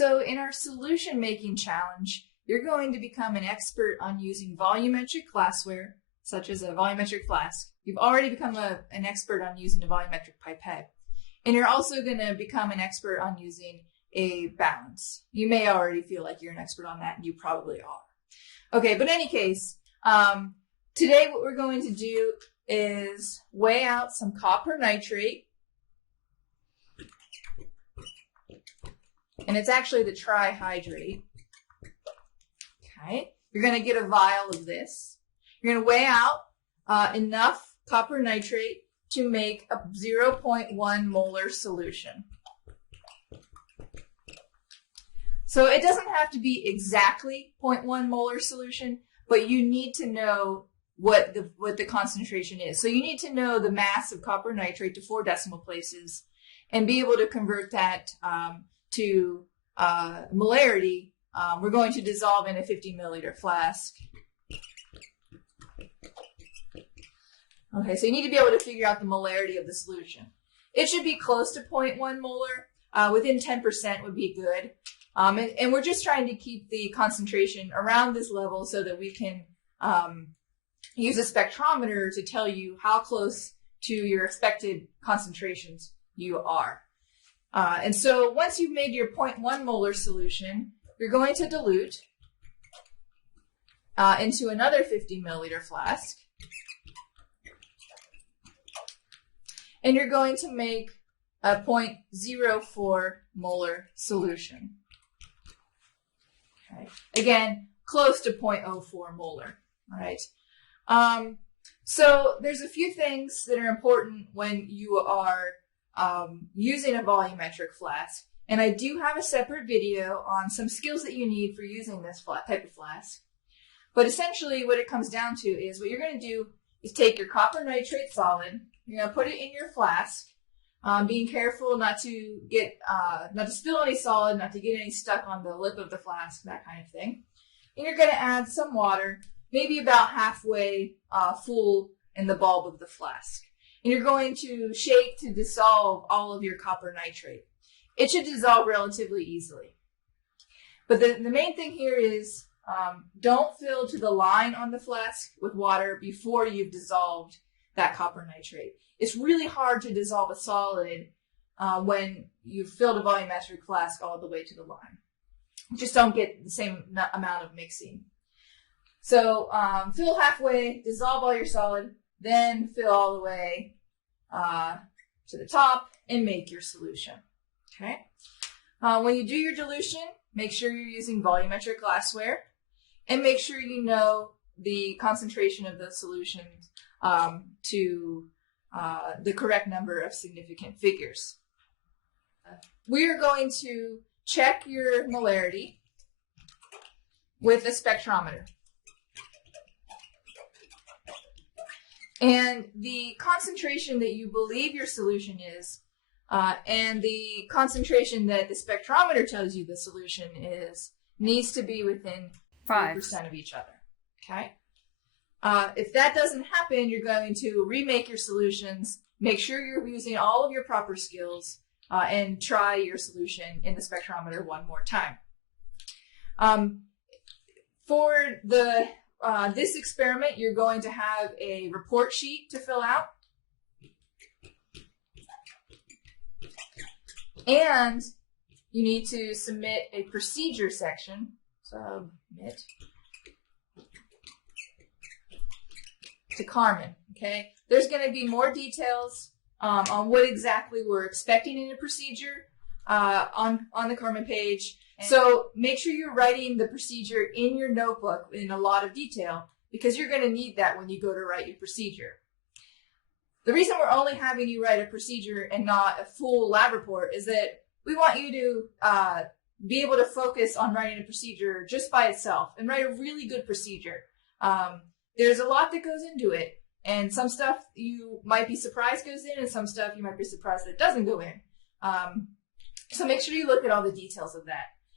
So in our solution making challenge, you're going to become an expert on using volumetric glassware, such as a volumetric flask. You've already become an expert on using a volumetric pipette. And you're also going to become an expert on using a balance. You may already feel like you're an expert on that, and you probably are. Okay, but in any case, today what we're going to do is weigh out some copper nitrate. And it's actually the trihydrate. Okay, you're going to get a vial of this. You're going to weigh out enough copper nitrate to make a 0.1 molar solution. So it doesn't have to be exactly 0.1 molar solution, but you need to know what the concentration is. So you need to know the mass of copper nitrate to 4 decimal places and be able to convert that to molarity. We're going to dissolve in a 50 milliliter flask. Okay, so you need to be able to figure out the molarity of the solution. It should be close to 0.1 molar. Within 10% would be good. And we're just trying to keep the concentration around this level so that we can use a spectrometer to tell you how close to your expected concentrations you are. And so once you've made your 0.1 molar solution, you're going to dilute into another 50 milliliter flask. And you're going to make a 0.04 molar solution. Okay. Again, close to 0.04 molar. All right. So there's a few things that are important when you are using a volumetric flask. And I do have a separate video on some skills that you need for using this type of flask. But essentially what it comes down to is what you're going to do is take your copper nitrate solid. You're going to put it in your flask, being careful not to spill any solid, not to get any stuck on the lip of the flask, that kind of thing. And you're going to add some water, maybe about halfway full in the bulb of the flask. And you're going to shake to dissolve all of your copper nitrate. It should dissolve relatively easily. But the main thing here is don't fill to the line on the flask with water before you've dissolved that copper nitrate. It's really hard to dissolve a solid when you've filled a volumetric flask all the way to the line. You just don't get the same amount of mixing. So fill halfway, dissolve all your solid, then fill all the way to the top and make your solution. Okay. When you do your dilution, make sure you're using volumetric glassware and make sure you know the concentration of the solution to the correct number of significant figures. We are going to check your molarity with a spectrometer. And the concentration that you believe your solution is, and the concentration that the spectrometer tells you the solution is, needs to be within 5% of each other. Okay? If that doesn't happen, you're going to remake your solutions, make sure you're using all of your proper skills, and try your solution in the spectrometer one more time. For this experiment, you're going to have a report sheet to fill out. And you need to submit a procedure section. Submit to Carmen, okay? There's going to be more details on what exactly we're expecting in a procedure on the Carmen page. So make sure you're writing the procedure in your notebook in a lot of detail because you're going to need that when you go to write your procedure. The reason we're only having you write a procedure and not a full lab report is that we want you to be able to focus on writing a procedure just by itself and write a really good procedure. There's a lot that goes into it, and some stuff you might be surprised goes in, and some stuff you might be surprised that doesn't go in. So make sure you look at all the details of that.